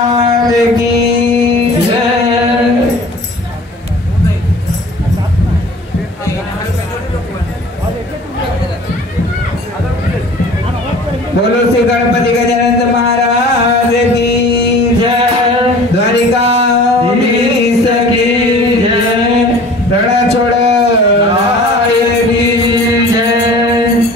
की जय। बोलो श्री गणपति गजानंद महाराज की जय। द्वारिकाधीश की जय। रण छोड़ आए की जय।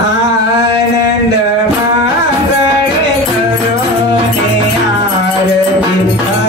आनंद मांगल करो ने आरती।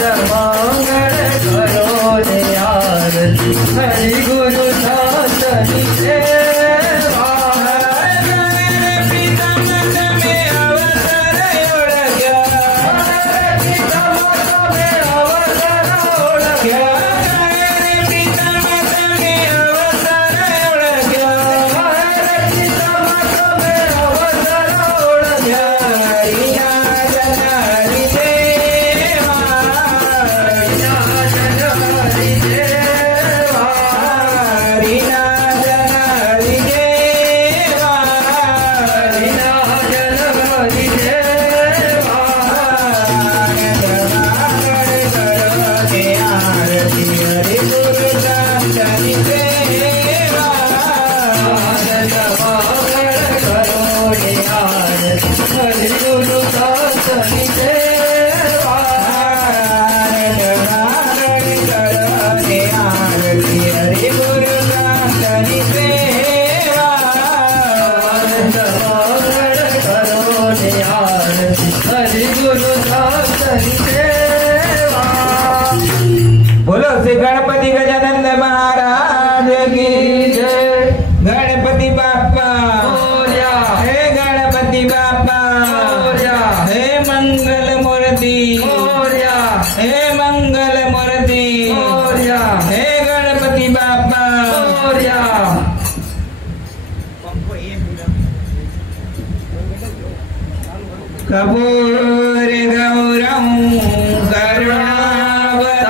मंगल करो रे आरती हरि गुरु शास्त्री सेवा पिता मत में अवसर ओळख्या पिता मत में अवसर ओळख्या पिता मत में अवसर ओळख्या पिता मत में अवसर ओळख्या बोलो श्री गणपति गजानंद महाराज की जय। गणपति बाप्पा मोरया, हे गणपति बाप्पा मोरया, हे मंगल मूर्ति मोरया, हे मंगल मूर्ति मोरया, हे गणपति बाप्पा मोरया। कपूर गौरम करुणावतारम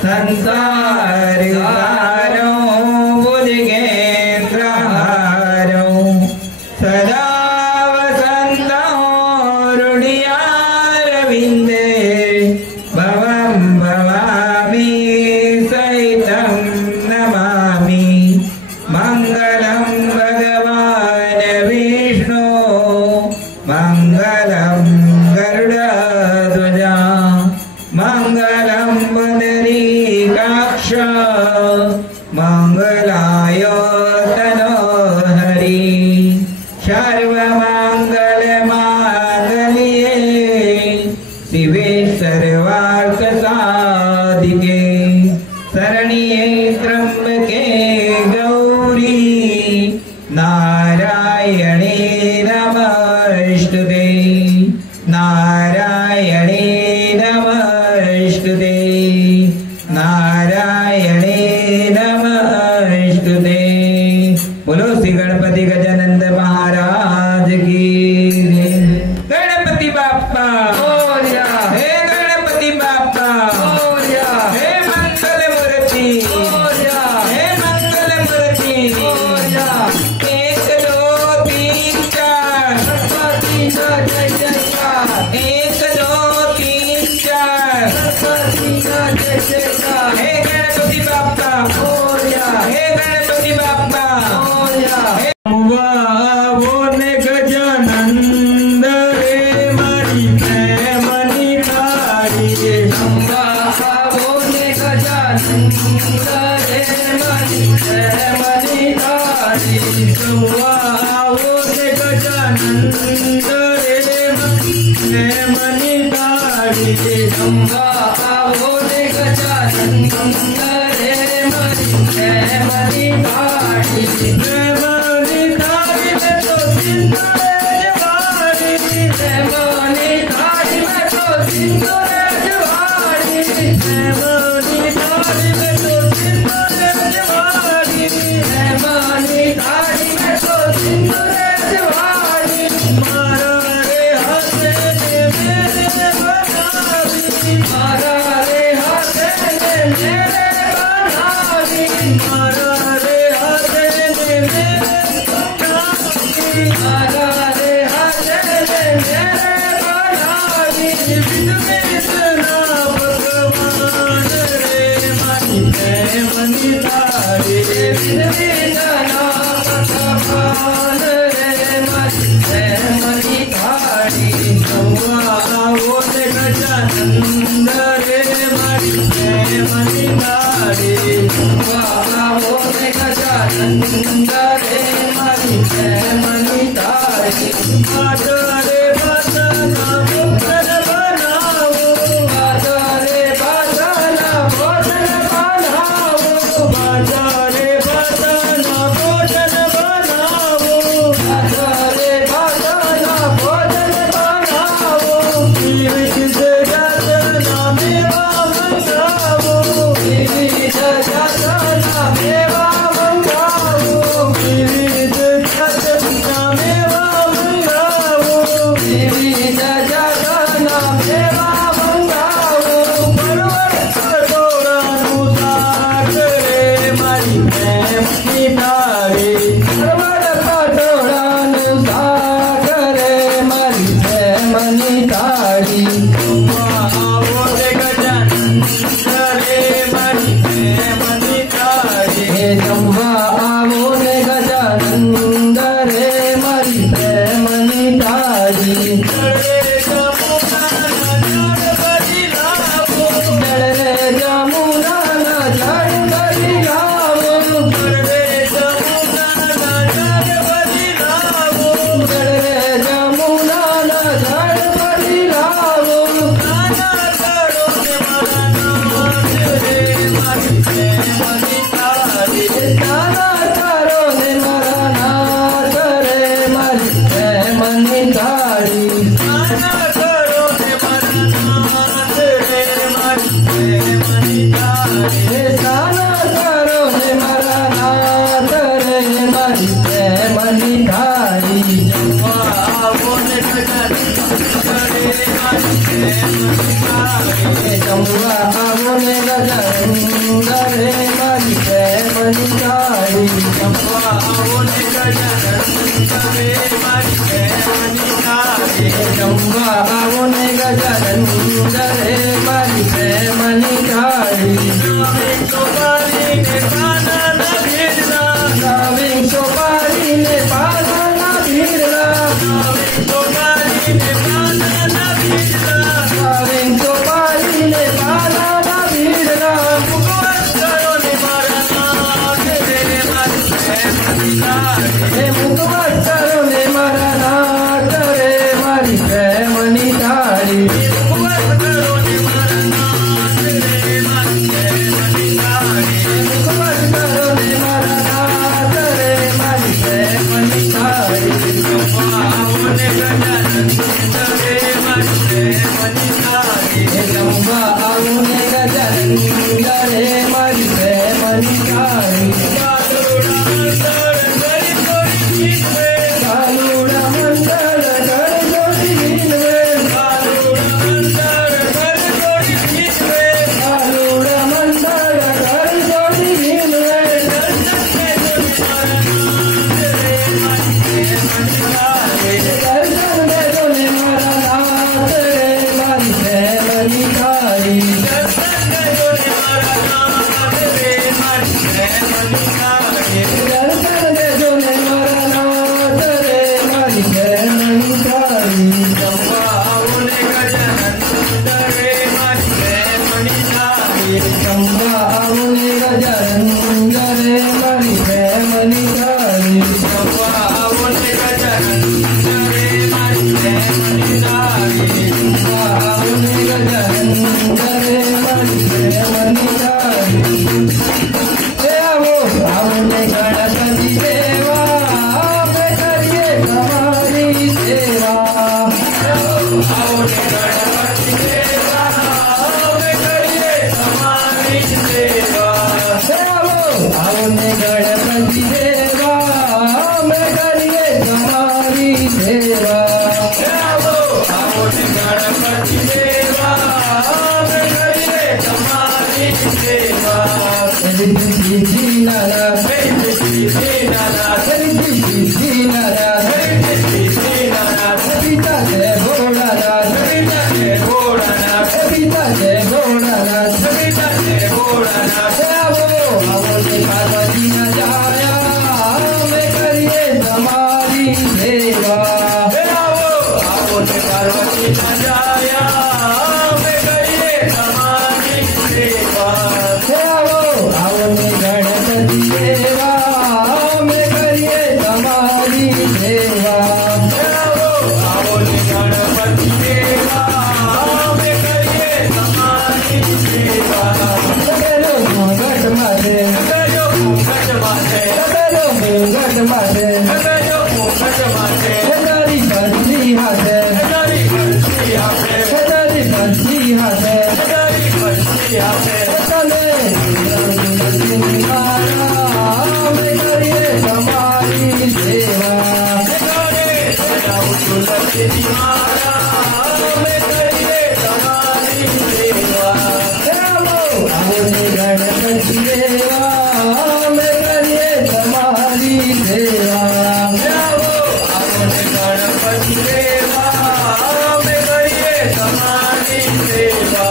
संसार सारम बुद्धगेन्द्रहारम सदा वसंतं हृदयारविन्दे भवं भवामि सहितं नमामि मंगलं भगवान् विष्णु मंगलं गरुडध्वजा मंगलं पुंडरीकाक्ष मंगलाय तनोहरि सर्वमंगलमांगल्ये शिवे सर्वार्थसाधिके शरण्ये त्र्यंबके गौरी नारायणे नमस्तुते नारायणे नमस्तुते नारायणे नमस्तुते। बोलो श्री गणपति गजानंद महाराज की जय। गणपति बाप्पा मोरया, हे गणपति बाप्पा मोरया, हे मंगल मूर्ति मोरया, हे मंगल मूर्ति मोरया। एक दो तीन चार गणपति जय जयकार, एक दो तीन चार गणपति जय जयकार। हे गणपति बाप्पा मोरया, हे गणपति बाप्पा मोरया। ने गजानंद रे मणि मणि तारी अम्बा बोले गजानंद रे मणि मणि धारी। ने गजानंद रे मणि तारी अम्बा बोले गजानंद रे मणि मणि धारी। मणि तारी में तो सिंदूर जवानी मणि धारी में तो सिंदूर जवानी। मणि तारी में तो सिंदूर जवानी मणि धारी में तो सिंदूर जवानी। मारा रे हाथे मेरे बनावी मारा रे हाथे मेरे बनावी। मारा रे हाथे मेरे बनावी मारा रे हाथे मेरे बनावी। विद वेदना भगवान रे मणि तारी विद वेदना भगवान रे मणि धारी। ने गजानंद रे मणि तारी बोले गजानंद रे मणि धारी। रे बसना पुत्र बनाओ चंबा आवोने गजानंद रे मारी प्रेमनी गाड़ी चंबा आवोने गजानंद रे मारी प्रेमनी गाड़ी चंबा आवोने गजानंद रे मारी प्रेमनी गाड़ी नाविक सोपारी ने पाना ना भिड़ला नाविक सोपारी ने पाना ना भिड़ला नाविक सोपारी ने पाना ना भिड़ला मुखवत करो ने मारा नाथ रे मारी प्रेमनी गाड़ी मुखवत करो ने मारा नाथ रे मारी प्रेमनी गाड़ी मुखवत करो ने मारा नाथ रे मारी प्रेमनी गाड़ी मुखवत करो ने मारा नाथ रे मारी प्रेमनी गाड़ी चंबा आवोने गजानंद रे मारी प्रेमनी गाड़ी चंबा आवोने गजानंद रे मारी प्रेमनी गाड़ी कालूड़ा मंडल कर जोड़ी नीलवे कालूड़ा मंडल कर जोड़ी नीलवे दर्शन दे दोने मारा नाथ रे मारी प्रेमनी गाड़ी दर्शन दे दोने मारा नाथ रे मारी प्रेमनी गाड़ी चंबा आवोने गजानंद रे मारी प्रेमनी गाड़ी चंबा आवोने गजानंद रे मारी प्रेमनी गाड़ी चंबा आवोने गजानंद रे मारी प्रेमनी गाड़ी चंबा आवोने गजानंद रे मारी प्रेमनी गाड़ी आवोने गणपति देवा मैं करिए तुम्हारी सेवा आवोने गणपति देवा मैं करिए तुम्हारी सेवा आवोने गणपति देवा मैं करिए तुम्हारी सेवा आवोने गणपति देवा मैं करिए तुम्हारी सेवा दीनारा दीनारा दीनारा पिता जय भोलानाथ पिता जय भोलानाथ आवोने पार्वती न जाया मैं करिए तुम्हारी सेवा आवोने पार्वती न जाया मैं करिए तुम्हारी सेवा आवोने गणपति देवा मैं करिए तुम्हारी सेवा आवोने गणपति देवा मैं करिए तुम्हारी सेवा सबेलो घूंघट मारे करो घूंघट माथे सबेलो घूंघट मारे करो घूंघट माथे हजारी बंसी हाथे हजारी बंसी हाथे हजारी बंसी हाथे हजारी बंसी हाथे चले मैं करिए तुम्हारी सेवा तुलसी दीवारा मैं करिए तुम्हारी सेवा आवोने गणपति देवा मैं करिए तुम्हारी सेवा आवोने गणपति देवा मैं करिए तुम्हारी सेवा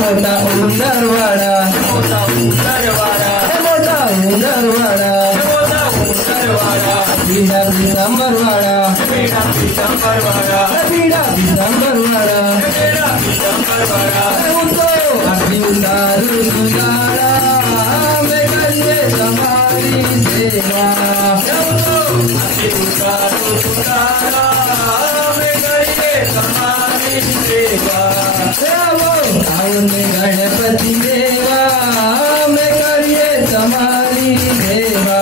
मोटा उंदरवाड़ा मोटा उंदरवाड़ा मोटा उंदरवाड़ा मोटा उंदरवाड़ा बीड़ा पीताम्बरवाड़ा मेरा पीताम्बरवाड़ा बीड़ा पीताम्बरवाड़ा मेरा पीताम्बरवाड़ा अभी उतारू सुधारा मैं करिए तुम्हारी सेवा उतारा मैं करिए तुम्हारी सेवा आवोने गणपति देवा मैं करिए तुम्हारी सेवा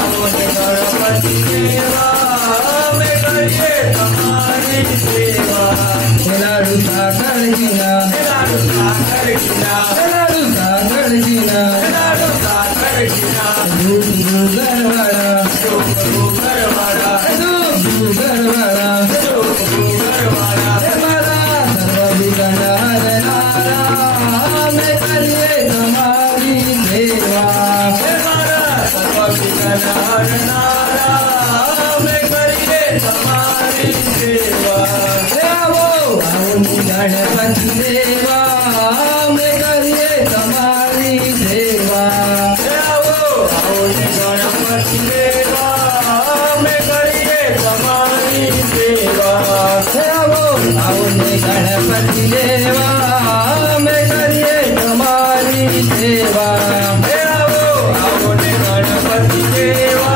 आवोने गणपति देवा मैं करिए तुम्हारी सेवा लाडू सागर गिना लाडू सागर गिना लाडू सागर गिना लाडू सागर गिना गरवाड़ा गरवाड़ा गरवाड़ा गरवाड़ा सर्व विघ्नहर गणपति देवा में करिए तुम्हारी सेवा। आओ ने गणपति देवा में करिए तुम्हारी सेवा। आओ ने गणपति देवा में करिए तुम्हारी सेवा। आओ ने गणपति देवा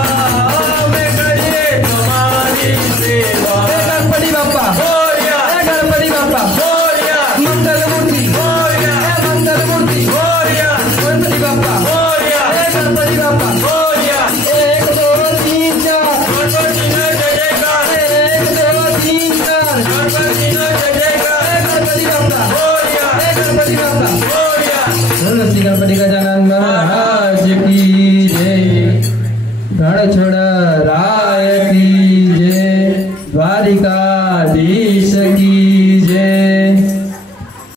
में करिए तुम्हारी सेवा। गणपति बाप्पा मोरया, गणपति बाप्पा मोरया, मंगल मूर्ति मोरया, मंगल मूर्ति मोरया, गणपति बाप्पा मोरया, गणपति बाप्पा मोरया। 1 2 3 4 गणपति ने जय जयकार, 1 2 3 4 गणपति ने जय जयकार। गणपति बाप्पा मोरया, गणपति बाप्पा मोरया। श्री गणपति गजानन महाराज की जय। गणछोड़ राय की जय। द्वारिकाधीश की